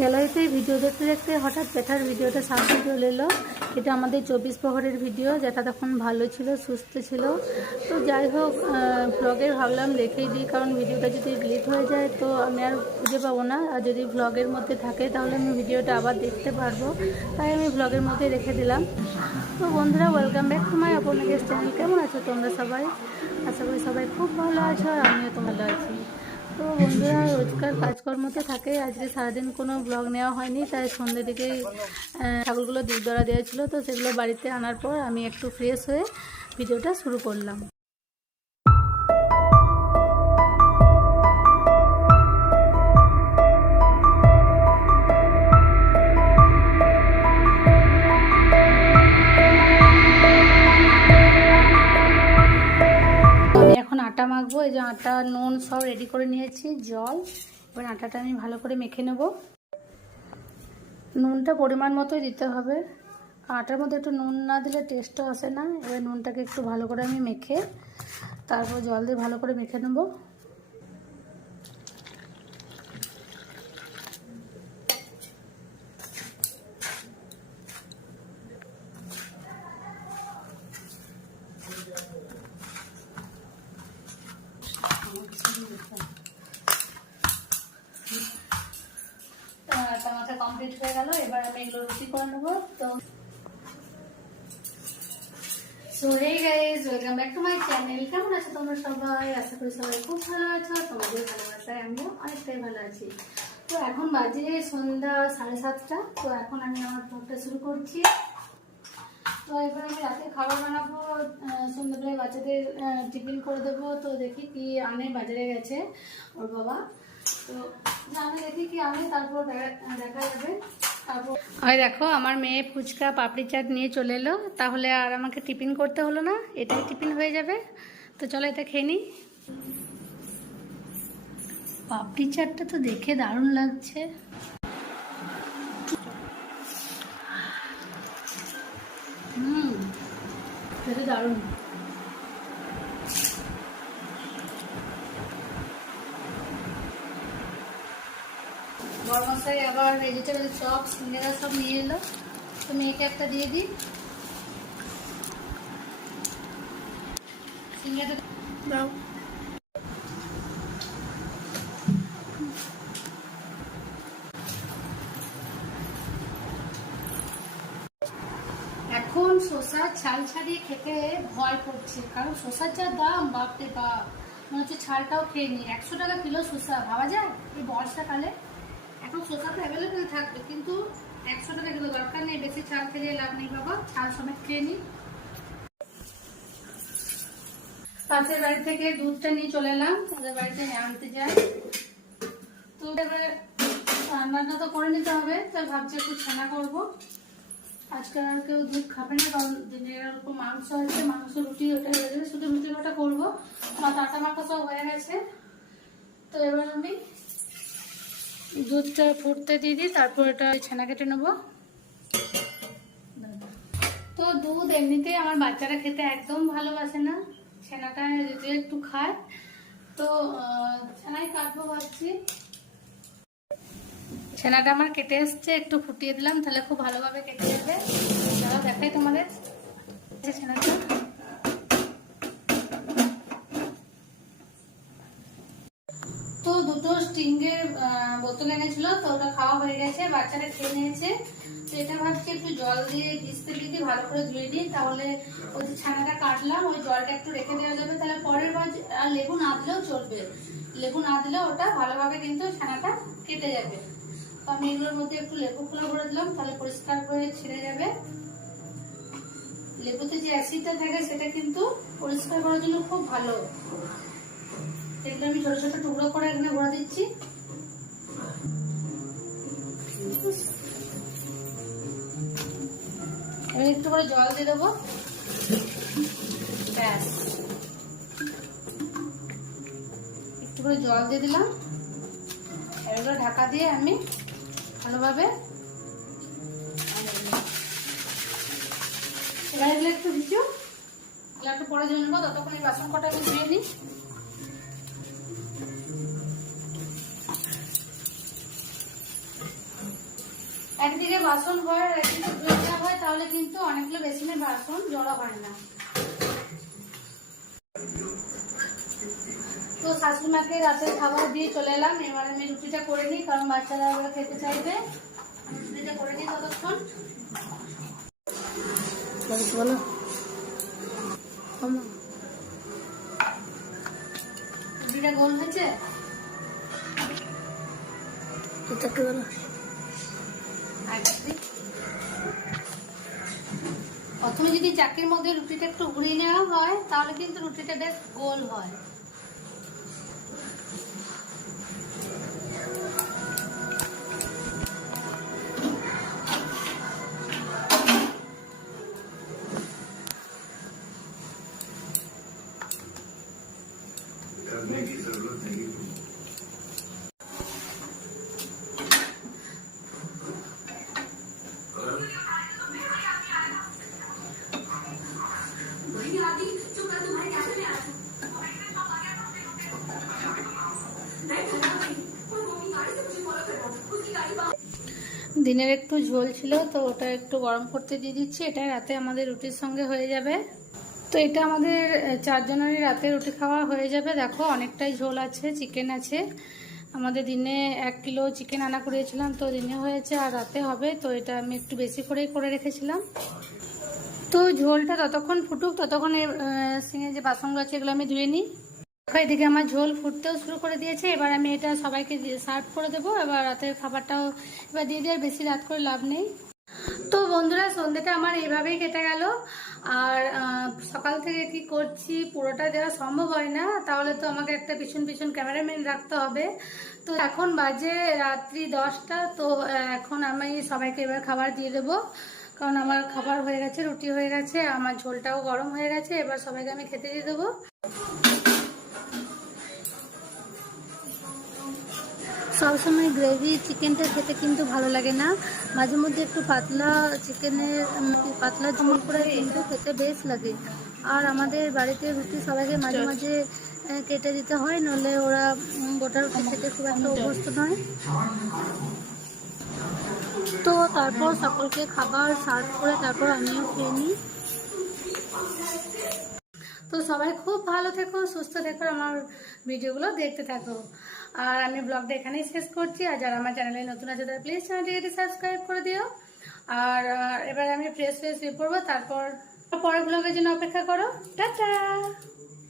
গ্যালারিতে ভিডিও দেখতে দেখতে হঠাৎ জ্যাঠার ভিডিওটা সামনে চলে এলো। এটা আমাদের চব্বিশ প্রহরের ভিডিও যেটা তখন ভালো ছিল, সুস্থ ছিল। তো যাই হোক ব্লগে ভাবলাম রেখেই দিই, কারণ ভিডিওটা যদি ডিলিট হয়ে যায় তো আমি আর খুঁজে পাবো না। আর যদি ব্লগের মধ্যে থাকে তাহলে আমি ভিডিওটা আবার দেখতে পারব। তাই আমি ব্লগের মধ্যে রেখে দিলাম। তো বন্ধুরা ওয়েলকাম ব্যাক টু মাই অপর্ণাগের চ্যানেল কেমন আছো তোমরা সবাই? আশা করি সবাই খুব ভালো আছো আর আমিও তো ভালো আছি। তো বন্ধুরা, রোজকার কাজকর্ম তো থাকে আজকে সারাদিন কোনো ব্লগ নেওয়া হয়নি, তাই সন্ধ্যে দিকে ছাগলগুলো দুধ দড়া দেওয়া ছিল। তো সেগুলো বাড়িতে আনার পর আমি একটু ফ্রেশ হয়ে ভিডিওটা শুরু করলাম। মাখবো, এই যে আটা, নুন সব রেডি করে নিয়েছি, জল। এবার আটাটা আমি ভালো করে মেখে নেব। নুনটা পরিমাণ মতোই দিতে হবে। আটার মধ্যে একটু নুন না দিলে টেস্টও আসে না। এবার নুনটাকে একটু ভালো করে আমি মেখে, তারপর জল দিয়ে ভালো করে মেখে নেব আটা মাখা কমপ্লিট হয়ে গেল, এবার আমি এগুলো রুটি করে নেব। তো চ্যানেল কেমন তোমরা সবাই? আশা করি সবাই খুব ভালো তোমাদের আমিও অনেকটাই ভালো আছি। তো এখন বাজে সন্ধ্যা সাড়ে সাতটা, তো এখন আমি আমার শুরু করছি। তো আমি রাতে খাবার বানাবো বাচ্চাদের টিফিন করে দেবো। তো দেখি কি আনে বাজারে গেছে ওর বাবা। আমি দেখি আমার মেয়ে ফুচকা, পাপড়ি চাট নিয়ে চলে এলো। তাহলে আর আমাকে টিফিন করতে হলো না, এটাই টিফিন হয়ে যাবে। তো চলো এটা খেয়ে নিই। পাপড়ি চাটটা তো দেখে দারুণ লাগছে। হুম, খেতে দারুণ বড়মশাই আবার ভেজিটেবল চপ সিঙ্গারা সব নিয়ে এলো। তো মেয়েকে একটা দিয়ে দিই। সিঙ্গারা দাও। এখন শসার ছাল ছাড়িয়ে খেতে ভয় করছে কারণ শসার যা দাম বাপরে বাপ। মনে হচ্ছে ছালটাও খেয়ে নি। একশো টাকা কিলো শসা ভাবা যায়? এই বর্ষাকালে এখন শসা তো অ্যাভেলেবেল থাকবে, কিন্তু একশো টাকা কিলো দরকার নেই, বেশি ছাল খেলে লাভ নেই বাবা ছাল সমেত খেয়ে নি। পাশের বাড়ি থেকে দুধটা নিয়ে চলে এলাম ওদের বাড়িতে আনতে যাই। তো রান্নাটা তো করে নিতে হবে তাই ভাবছি একটু ছানা করব। আজকে আর কেউ দুধ খাবে না, কারণ দিনের অল্প মাংস আছে, মাংস, রুটি, ওটা হয়ে যাবে শুধু রুটি, ওটা করব। আমার আটা মাখা সব হয়ে গেছে। তো এবার আমি দুধটা ফুটতে দিয়ে দিই, তারপর এটা ছানা কেটে নেব। তো দুধ এমনিতেই আমার বাচ্চারা খেতে একদম ভালোবাসে না, ছানাটা যদি একটু খায়। তো ছানাই কাটবো ভাবছি। ছানাটা আমার কেটে এসছে, একটু ফুটিয়ে দিলাম, তাহলে খুব ভালোভাবে কেটে যাবে। দেখাই তোমাদের। ছানাটা। তো দুটো স্টিংয়ের বোতল এনেছিল, তো ওটা খাওয়া হয়ে গেছে, বাচ্চারা খেয়ে নিয়েছে। তো এটা ভাবছি একটু জল দিয়ে ভিজতে দিতে ভালো করে ধুয়ে দিই, তাহলে ওই যে ছানাটা কাটলাম, ওই জলটা একটু রেখে দেওয়া যাবে। তাহলে পরের বার আর লেবু না দিলেও চলবে। লেবু না দিলেও ওটা ভালোভাবে কিন্তু ছানাটা কেটে যাবে। তো আমি এগুলোর মধ্যে একটু লেবু খোলা করে দিলাম, তাহলে পরিষ্কার করে ছিঁড়ে যাবে। লেবুতে যে অ্যাসিডটা থাকে, সেটা কিন্তু পরিষ্কার করার জন্য খুব ভালো। এগুলো আমি ছোট ছোট টুকরো করে এখানে ভরে দিচ্ছি। এবার একটু করে জল দিয়ে দেবো। ব্যাস। একটু করে জল দিয়ে দিলাম। এগুলো ঢাকা দিয়ে আমি ভালোভাবে এবার এগুলো একটু ভিজো একটু পরে ধুয়ে ততক্ষণ এই বাসন কটা আমি ধুয়ে নিই। একদিকে বাসন হয় আর একদিকে ধুয়ে দেওয়া হয় তাহলে কিন্তু অনেকগুলো বেসিনের বাসন জড়ো হয় না। তো শাশুড়িমাকে রাতের খাবার দিয়ে চলে এলাম। এবার আমি রুটিটা করে নিই কারণ বাচ্চারা ওরা খেতে চাইবে। রুটিটা করে নিই ততক্ষণ। বলো। রুটিটা গোল হয়েছে? বলো। প্রথমে যদি চাকির মধ্যে রুটিটা একটু ঘুরিয়ে নেওয়া হয় তাহলে কিন্তু রুটিটা বেশ গোল হয় करने की जरूरत नहीं দিনের একটু ঝোল ছিল তো ওটা একটু গরম করতে দিয়ে দিচ্ছি। এটা রাতে আমাদের রুটির সঙ্গে হয়ে যাবে। তো এটা আমাদের আহ, চারজনেরই রাতে রুটি খাওয়া হয়ে যাবে। দেখো অনেকটাই ঝোল আছে চিকেন আছে। আমাদের দিনে এক কিলো চিকেন আনা করিয়েছিলাম তো দিনে হয়েছে আর রাতে হবে তো এটা আমি একটু বেশি করেই করে রেখেছিলাম। তো ঝোলটা ততক্ষণ ফুটুক ততক্ষণ সিঙে যে বাসনগুলো আছে এগুলো আমি ধুয়ে নিই। এদিকে আমার ঝোল ফুটতেও শুরু করে দিয়েছে। এবার আমি এটা সবাইকে সার্ভ করে দেবো। এবার রাতের খাবারটাও এবার দিয়ে দিয়ে বেশি রাত করে লাভ নেই। তো বন্ধুরা, সন্ধ্যেটা আমার এইভাবেই কেটে গেল। আর সকাল থেকে কি করছি পুরোটা দেওয়া সম্ভব হয় না। তাহলে তো আমাকে একটা পিছন পিছন ক্যামেরাম্যান রাখতে হবে। তো এখন বাজে রাত্রি দশটা। তো এখন আমি সবাইকে এবার খাবার দিয়ে দেবো। কারণ আমার খাবার হয়ে গেছে, রুটি হয়ে গেছে, আমার ঝোলটাও গরম হয়ে গেছে। এবার সবাইকে আমি খেতে দিয়ে দেবো। সবসময় গ্রেভি চিকেনটা খেতে কিন্তু ভালো লাগে না। মাঝে মধ্যে একটু পাতলা চিকেনের পাতলা ঝোল করে কিন্তু খেতে বেশ লাগে। আর আমাদের বাড়িতে রুটি সবাইকে মাঝে মাঝে কেটে দিতে হয় নলে ওরা গোটা রুটি খেতে খুব একটা অভ্যস্ত নয়। তো তারপর সকলকে খাবার সার্ভ করে তারপর আমিও খেয়ে নিই। তো সবাই খুব ভালো থেকো, সুস্থ থেকো আমার ভিডিওগুলো দেখতে থাকো। আর আমি ব্লগটা এখানেই শেষ করছি। আর যারা আমার চ্যানেলে নতুন আছে, তারা প্লিজ চ্যানেলটিকে সাবস্ক্রাইব করে দিও। আর এবার আমি ফ্রেশ ফ্রেশ পড়ব তারপর পরের ব্লগের জন্য অপেক্ষা করো। টাটা!